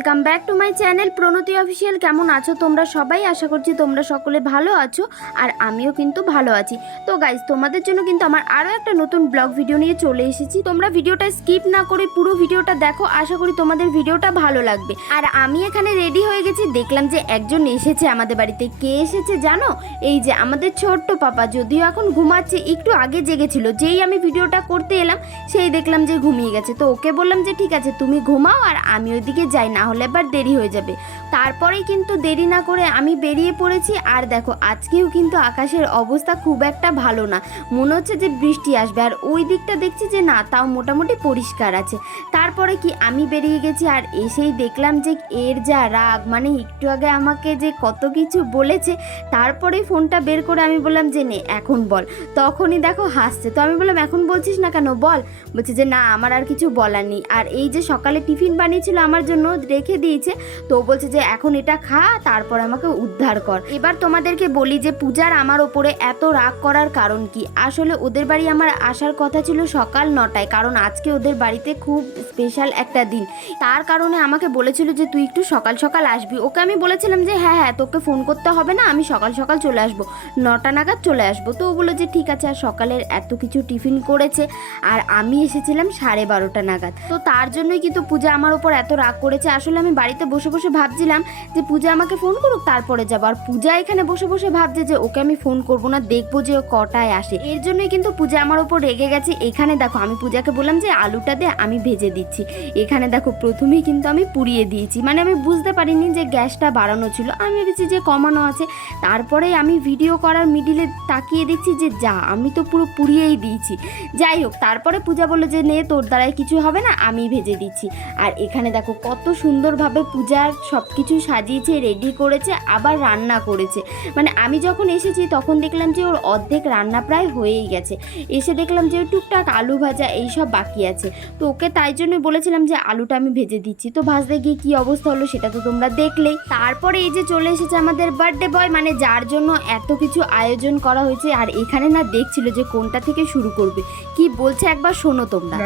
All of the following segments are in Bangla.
Welcome back to my channel Pranati official. কেমন আছো তোমরা সবাই? আশা করছি তোমরা সকলে ভালো আছো আর আমিও কিন্তু ভালো আছি। তো গাইজ, তোমাদের জন্য কিন্তু আমার আরও একটা নতুন ব্লগ ভিডিও নিয়ে চলে এসেছি। তোমরা ভিডিওটা স্কিপ না করে পুরো ভিডিওটা দেখো, আশা করি তোমাদের ভিডিওটা ভালো লাগবে। আর আমি এখানে রেডি হয়ে গেছি, দেখলাম যে একজন এসেছে আমাদের বাড়িতে। কে এসেছে জানো? এই যে আমাদের ছোট্ট পাপা, যদিও এখন ঘুমাচ্ছে, একটু আগে জেগেছিল। যেই আমি ভিডিওটা করতে এলাম সেই দেখলাম যে ঘুমিয়ে গেছে। তো ওকে বললাম যে ঠিক আছে তুমি ঘুমাও আর আমি ওইদিকে যাই, না হলে আবার দেরি হয়ে যাবে। তারপরেই কিন্তু দেরি না করে আমি বেরিয়ে পড়েছি। আর দেখো আজকেও কিন্তু আকাশের অবস্থা খুব একটা ভালো না, মনে হচ্ছে যে বৃষ্টি আসবে। আর ওই দিকটা দেখছি যে না, তাও মোটামুটি পরিষ্কার আছে। তারপরে কি আমি বেরিয়ে গেছি আর এসেই দেখলাম যে এর যা রাগ, মানে একটু আগে আমাকে যে কত কিছু বলেছে, তারপরেই ফোনটা বের করে আমি বললাম যে নে এখন বল। তখনই দেখো হাসছে। তো আমি বললাম এখন বলছিস না কেন, বল। বলছে যে না আমার আর কিছু বলার নেই। আর এই যে সকালে টিফিন বানিয়েছিল আমার জন্য, রেখে দিয়েছে। তো বলছে যে এখন এটা খা, তারপর আমাকে উদ্ধার কর। এবার তোমাদেরকে বলি যে পূজার আমার ওপরে এত রাগ করার কারণ কি। আসলে ওদের বাড়ি আমার আসার কথা ছিল সকাল 9টায়, কারণ আজকে ওদের বাড়িতে খুব স্পেশাল একটা দিন। তার কারণে আমাকে বলেছিল যে তুই একটু সকাল সকাল আসবি। ওকে আমি বলেছিলাম যে হ্যাঁ হ্যাঁ তোকে ফোন করতে হবে না, আমি সকাল সকাল চলে আসবো, 9টা নাগাদ চলে আসবো। তো ও বললো যে ঠিক আছে। আর সকালের এত কিছু টিফিন করেছে আর আমি এসেছিলাম 12:30 নাগাদ। তো তার জন্যই কিন্তু পূজা আমার ওপর এত রাগ করেছে। আসলে আমি বাড়িতে বসে বসে ভাবছিলাম যে পূজা আমাকে ফোন করুক তারপরে যাবো, আর পূজা এখানে বসে বসে ভাবছে যে ওকে আমি ফোন করবো না, দেখবো যে ও কটায় আসে। এর জন্যই কিন্তু পূজা আমার ওপর রেগে গেছে। এখানে দেখো আমি পূজাকে বললাম যে আলুটা দে, আমি ভেজে দিচ্ছি। এখানে দেখো প্রথমেই কিন্তু আমি পুড়িয়ে দিয়েছি, মানে আমি বুঝতে পারিনি যে গ্যাসটা বাড়ানো ছিল, আমি ভেবেছি যে কমানো আছে। তারপরে আমি ভিডিও করার মিডিলে তাকিয়ে দেখছি যে যা, আমি তো পুরো পুড়িয়েই দিয়েছি। যাই হোক, তারপরে পূজা বললো যে নে তোর দ্বারাই কিছু হবে না, আমি ভেজে দিচ্ছি। আর এখানে দেখো কত সুন্দরভাবে পূজার সব কিছু সাজিয়েছে, রেডি করেছে, আবার রান্না করেছে। মানে আমি যখন এসেছি তখন দেখলাম যে ওর অর্ধেক রান্না প্রায় হয়েই গেছে। এসে দেখলাম যে টুকটাক আলু ভাজা এইসব বাকি আছে। তো ওকে তাই জন্য বলেছিলাম যে আলুটা আমি ভেজে দিচ্ছি। তো ভাজতে গিয়ে কী অবস্থা হলো সেটা তো তোমরা দেখলেই। তারপরে এই যে চলে এসেছে আমাদের বার্থডে বয়, মানে যার জন্য এত কিছু আয়োজন করা হয়েছে। আর এখানে না দেখছিল যে কোনটা থেকে শুরু করবে, কি বলছে একবার শোনো তোমরা।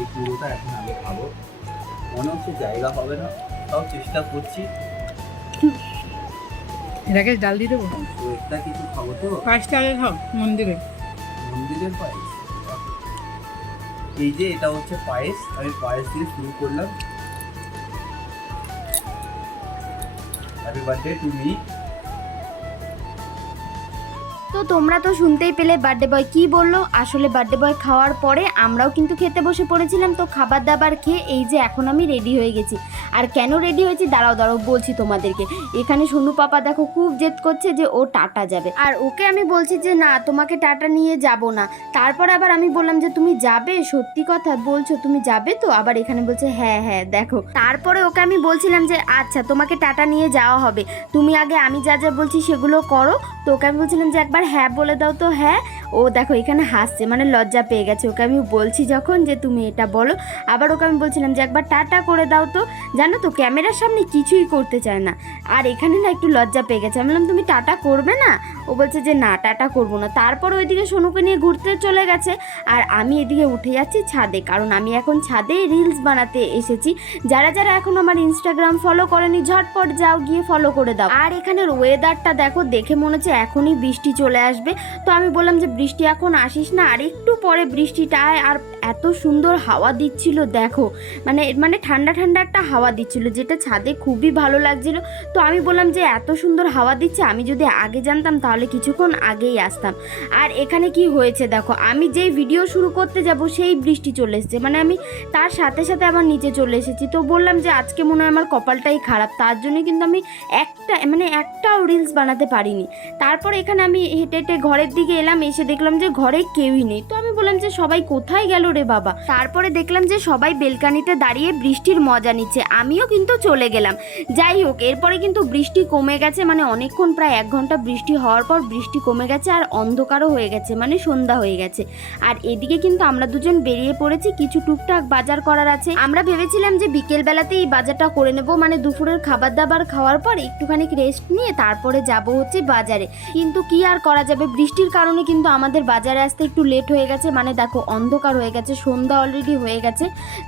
এই পুরোটা এখন আমি খাবো, মনে হচ্ছে জায়গা হবে না, তাও চেষ্টা করছি। এটাকে ডাল দিয়ে দেবো, তো একটা কিছু খাবো। তো পাঁচটা আগে খাও মন্দিরের পায়েস। এই যে এটা হচ্ছে পায়েস, আমি পায়েস দিয়ে শুরু করলাম। Happy birthday to me. তো তোমরা তো শুনতেই পেলে বার্থডে বয় কি বললো। আসলে বার্থডে বয় খাওয়ার পরে আমরাও কিন্তু খেতে বসে পড়েছিলাম। তো খাবার দাবার খেয়ে এই যে এখন আমি রেডি হয়ে গেছি। আর কেন রেডি হয়েছি দাঁড়াও দাঁড়াও বলছি তোমাদেরকে। এখানে সোনু পাপা দেখো খুব জেদ করছে যে ও টাটা যাবে, আর ওকে আমি বলছি যে না তোমাকে টাটা নিয়ে যাব না। তারপর আবার আমি বললাম যে তুমি যাবে, সত্যি কথা বলছো তুমি যাবে তো? আবার এখানে বলছে হ্যাঁ হ্যাঁ। দেখো তারপরে ওকে আমি বলছিলাম যে আচ্ছা তোমাকে টাটা নিয়ে যাওয়া হবে, তুমি আগে আমি যা যা বলছি সেগুলো করো। তো ওকে আমি বলছিলাম যে একবার হ্যাঁ বলে দাও। তো হ্যাঁ, ও দেখো এখানে হাসছে, মানে লজ্জা পেয়ে গেছে। ওকে আমি বলছি যখন যে তুমি এটা বলো, আবার ওকে আমি বলছিলাম যে একবার টাটা করে দাও। তো জানো তো ক্যামেরার সামনে কিছুই করতে চায় না। আর এখানে না একটু লজ্জা পেয়ে গেছে। আমি বললাম তুমি টাটা করবে না? ও বলছে যে না টাটা করবো না। তারপর ওইদিকে সোনুকে নিয়ে ঘুরতে চলে গেছে আর আমি এদিকে উঠে যাচ্ছি ছাদে, কারণ আমি এখন ছাদে রিলস বানাতে এসেছি। যারা যারা এখন আমার ইনস্টাগ্রাম ফলো করেনি ঝটপট যাও গিয়ে ফলো করে দাও। আর এখানের ওয়েদারটা দেখো, দেখে মনে হচ্ছে এখনই বৃষ্টি চলে আসবে। তো আমি বললাম যে বৃষ্টি এখন আসিস না, আর একটু পরে বৃষ্টিটা আয়। আর এত সুন্দর হাওয়া দিচ্ছিল দেখো, মানে ঠান্ডা ঠান্ডা একটা হাওয়া দিচ্ছিল, যেটা ছাদে খুবই ভালো লাগছিল। তো আমি বললাম যে এত সুন্দর হাওয়া দিচ্ছে, আমি যদি আগে জানতাম তাহলে কিছুক্ষণ আগেই আসতাম। আর এখানে কি হয়েছে দেখো, আমি যেই ভিডিও শুরু করতে যাব সেই বৃষ্টি চলে এসেছে, মানে আমি তার সাথে সাথে আবার নিচে চলে এসেছি। তো বললাম যে আজকে মনে হয় আমার কপালটাই খারাপ, তার জন্য কিন্তু আমি একটাও রিলস বানাতে পারিনি। তারপর এখানে আমি হেঁটে হেঁটে ঘরের দিকে এলাম, এসে দেখলাম যে ঘরে কেউই নেই। তো আমি বললাম যে সবাই কোথায় গেল রে বাবা। তারপরে দেখলাম যে সবাই বেলকানিতে দাঁড়িয়ে বৃষ্টির মজা নিচ্ছে, আমিও কিন্তু চলে গেলাম। যাই হোক, এরপরে কিন্তু বৃষ্টি কমে গেছে, মানে অনেকক্ষণ প্রায় 1 ঘন্টা বৃষ্টি হওয়ার পর বৃষ্টি কমে গেছে আর অন্ধকারও হয়ে গেছে, মানে সন্ধ্যা হয়ে গেছে। আর এদিকে কিন্তু আমরা দুজন বেরিয়ে পড়েছি, কিছু টুকটাক বাজার করার আছে। আমরা ভেবেছিলাম যে বিকেলবেলাতেই এই বাজারটা করে নেব, মানে দুপুরের খাবার দাবার খাওয়ার পর একটুখানি রেস্ট নিয়ে তারপরে যাব হচ্ছে বাজারে। কিন্তু কি আর করা যাবে, বৃষ্টির কারণে কিন্তু আমাদের বাজারে আসতে একটু লেট হয়ে গেছে, মানে দেখো অন্ধকার হয়ে গেছে, সন্ধ্যা অলরেডি হয়ে গেছে।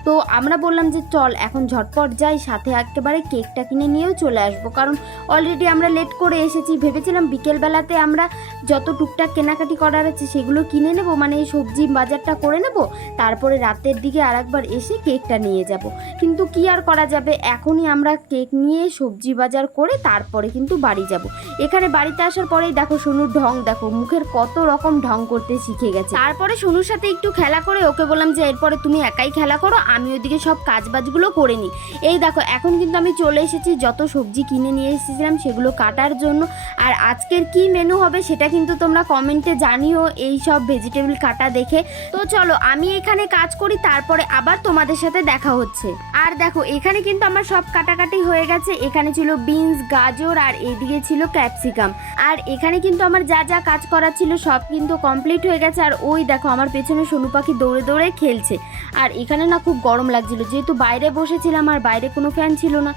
তো আমরা বললাম যে চল এখন ঝটপট যাই, সাথে একেবারে কেকটা কিনে নিয়েও চলে আসবো, কারণ অলরেডি আমরা লেট করে এসেছি। ভেবেছিলাম বিকেলবেলাতে আমরা যত টুকটাক কেনাকাটি করার আছে সেগুলো কিনে নেব, মানে এই সবজি বাজারটা করে নেব, তারপরে রাতের দিকে আরেকবার এসে কেকটা নিয়ে যাব। কিন্তু কি আর করা যাবে, এখনই আমরা কেক নিয়ে সবজি বাজার করে তারপরে কিন্তু বাড়ি যাব। এখানে বাড়িতে আসার পরেই দেখো সোনুর ঢং, দেখো মুখের কত রকম ঢং করতে শিখে গেছে। তারপরে সোনুর সাথে একটু খেলা করে ওকে বললাম যে এরপরে তুমি একাই খেলা করো, আমি ওইদিকে সব কাজবাজগুলো করে নিই। এই দেখো এখন কিন্তু আমি চলে এসেছি যত সবজি কিনে নিয়ে এসেছিলাম সেগুলো কাটার জন্য। আর আজকের কি মেনু হবে সেটা কিন্তু তোমরা কমেন্টে জানিও এই সব ভেজিটেবল কাটা দেখে। তো চলো আমি এখানে কাজ করি, তারপরে আবার তোমাদের সাথে দেখা হচ্ছে। আর দেখো এখানে কিন্তু আমার সব কাটাকাটি হয়ে গেছে। এখানে ছিল বিনস, গাজর, আর এইদিকে ছিল ক্যাপসিকাম। আর এখানে কিন্তু আমার যা যা কাজ করা ছিল সব কিন্তু কমপ্লিট হয়ে গেছে। আর ওই দেখো আমার পেছনে সোনু পাখি দৌড়ে দৌড়ে খেলছে। আর এখানে না খুব গরম লাগছিল, যেহেতু বাইরে বসেছিলাম আর বাইরে কোনো ফ্যান ছিল না।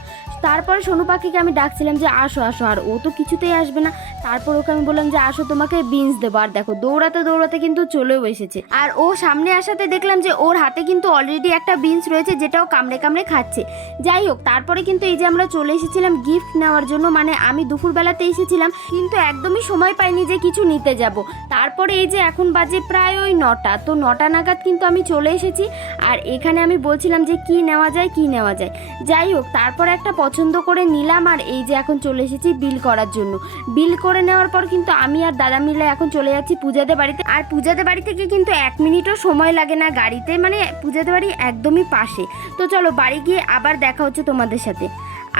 তারপরে সোনু পাখিকে আমি ডাকছিলাম যে আসো আসো, আর ও তো কিছুতেই আসবে না। তারপর ওকে আমি বললাম যে আসো তোমাকে বিনস দেবো। আর দেখো দৌড়াতে দৌড়াতে কিন্তু চলেও এসেছে। আর ও সামনে আসাতে দেখলাম যে ওর হাতে কিন্তু অলরেডি একটা বিনস রয়েছে, যেটাও কামড়ে কামড়ে খাচ্ছে। যাই হোক তারপরে কিন্তু এই যে আমরা চলে এসেছিলাম গিফট নেওয়ার জন্য, মানে আমি দুপুরবেলাতে এসেছিলাম কিন্তু একদমই সময় পাইনি যে কিছু নিতে যাব। তারপরে এই যে এখন বাজে প্রায় ওই 9টা, তো 9টা নাগাদ কিন্তু আমি চলে এসেছি। আর এখানে আমি বলছিলাম যে কি নেওয়া যায় কি নেওয়া যায়। যাই হোক তারপরে একটা পছন্দ করে নিলাম। আর এই যে এখন চলে এসেছি বিল করার জন্য। বিল করে নেওয়ার পর কিন্তু আমি আর দাদা মিলে এখন চলে যাচ্ছি পূজাদের বাড়িতে। আর পূজাদের বাড়ি থেকে কিন্তু 1 মিনিটও সময় লাগে না গাড়িতে, মানে পূজাদের বাড়ি একদমই পাশে। তো চলো বাড়ি গিয়ে আবার দেখা হচ্ছে তোমাদের সাথে।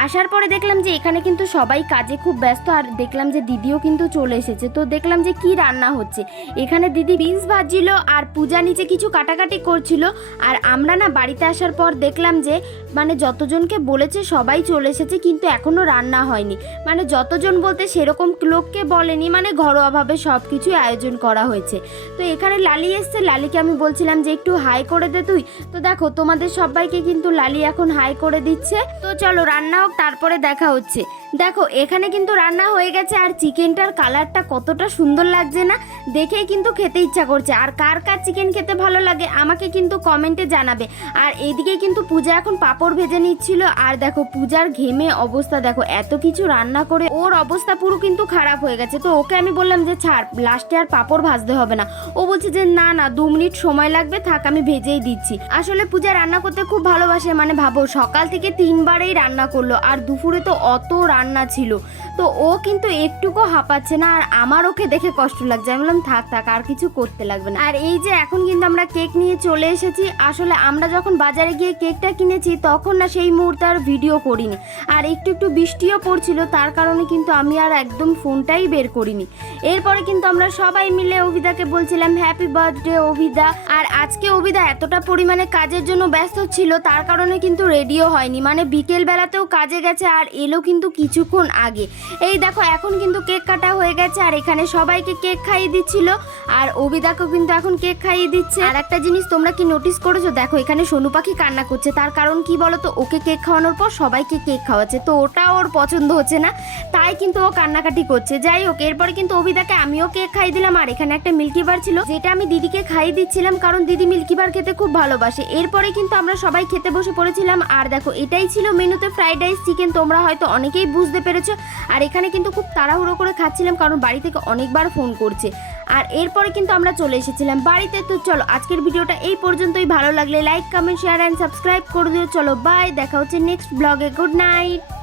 আসার পরে দেখলাম যে এখানে কিন্তু সবাই কাজে খুব ব্যস্ত। আর দেখলাম যে দিদিও কিন্তু চলে এসেছে। তো দেখলাম যে কি রান্না হচ্ছে। এখানে দিদি বিনস ভাজছিল আর পূজা নিচে কিছু কাটাকাটি করছিল। আর আমরা না বাড়িতে আসার পর দেখলাম যে মানে যতজনকে বলেছে সবাই চলে এসেছে, কিন্তু এখনও রান্না হয়নি। মানে যতজন বলতে সেরকম লোককে বলেনি, মানে ঘরোয়াভাবে সব কিছুই আয়োজন করা হয়েছে। তো এখানে লালি এসছে, লালিকে আমি বলছিলাম যে একটু হাই করে দে তুই। তো দেখো তোমাদের সবাইকে কিন্তু লালি এখন হাই করে দিচ্ছে। তো চলো রান্না হোক, তারপরে দেখা হচ্ছে। দেখো এখানে কিন্তু রান্না হয়ে গেছে। আর চিকেনটার কালারটা কতটা সুন্দর লাগছে না, দেখেই কিন্তু খেতে ইচ্ছা করছে। আর কার কার চিকেন খেতে ভালো লাগে আমাকে কিন্তু কমেন্টে জানাবে। আর এইদিকে কিন্তু পূজা এখন পাঁপড় ভেজে নিচ্ছিল। আর দেখো পূজার ঘেমে অবস্থা দেখো, এত কিছু রান্না করে ওর অবস্থা পুরো কিন্তু খারাপ হয়ে গেছে। তো ওকে আমি বললাম যে ছাড়, লাস্টে আর পাঁপড় ভাজতে হবে না। ও বলছে যে না না 2 মিনিট সময় লাগবে, থাক আমি ভেজেই দিচ্ছি। আসলে পূজা রান্না করতে খুব ভালোবাসে, মানে ভাবো সকাল থেকে 3বারেই রান্না করলো, আর দুপুরে তো অত রান্না ছিল। তো ও কিন্তু একটুকু হাঁপাচ্ছে না। আর আমার ওকে দেখে কষ্ট লাগছে, আমি বললাম থাক থাক আর কিছু করতে লাগবে না। আর এই যে এখন কিন্তু আমরা কেক নিয়ে চলে এসেছি। আসলে আমরা যখন বাজারে গিয়ে কেকটা কিনেছি তখন না সেই মুহূর্তে আর ভিডিও করিনি। আর একটু একটু বৃষ্টিও পড়ছিল, তার কারণে কিন্তু আমি আর একদম ফোনটাই বের করিনি। এরপরে কিন্তু আমরা সবাই মিলে অভিদাকে বলছিলাম হ্যাপি বার্থডে অভিদা। আর আজকে অভিদা এতটা পরিমাণে কাজের জন্য ব্যস্ত ছিল তার কারণে কিন্তু রেডিও হয়নি, মানে বিকেল বেলাতেও কাজে গেছে আর এলো কিন্তু কিছুক্ষণ আগে। এই দেখো এখন কিন্তু কেক কাটা হয়ে গেছে। আর এখানে সবাইকে কেক খাইয়ে দিচ্ছিল, আর অভিদাকেও কিন্তু এখন কেক খাইয়ে দিচ্ছে। আর একটা জিনিস তোমরা কি নোটিস করেছো, দেখো এখানে সোনু পাখি কান্না করছে। তার কারণ কি বলো তো, ওকে কেক খাওয়ানোর পর সবাইকে কেক খাওয়াচ্ছে, তো ওটা ওর পছন্দ হচ্ছে না, তাই কিন্তু ও কান্নাকাটি করছে। যাই হোক এরপরে কিন্তু অভিদাকে আমিও কেক খাইয়ে দিলাম। আর এখানে একটা মিল্কি বার ছিল, যেটা আমি দিদিকে খাইয়ে দিচ্ছিলাম, কারণ দিদি মিল্কি বার খেতে খুব ভালোবাসে। এরপরে কিন্তু আমরা সবাই খেতে বসে পড়েছিলাম। আর দেখো এটাই ছিল মেনুতে, ফ্রাইড রাইস চিকেন, তোমরা হয়তো অনেকেই বুঝতে পেরেছো। আর এখানে কিন্তু খুব তাড়াহুড়ো করে খাচ্ছিলাম, কারণ বাড়ি থেকে অনেকবার ফোন করছে। আর এরপরে কিন্তু আমরা চলে এসেছিলাম বাড়িতে। তো চলো আজকের ভিডিওটা এই পর্যন্তই। ভালো লাগলে like comment share and subscribe করে দিও। চলো বাই, দেখা হচ্ছে নেক্সট ব্লগে। Good night.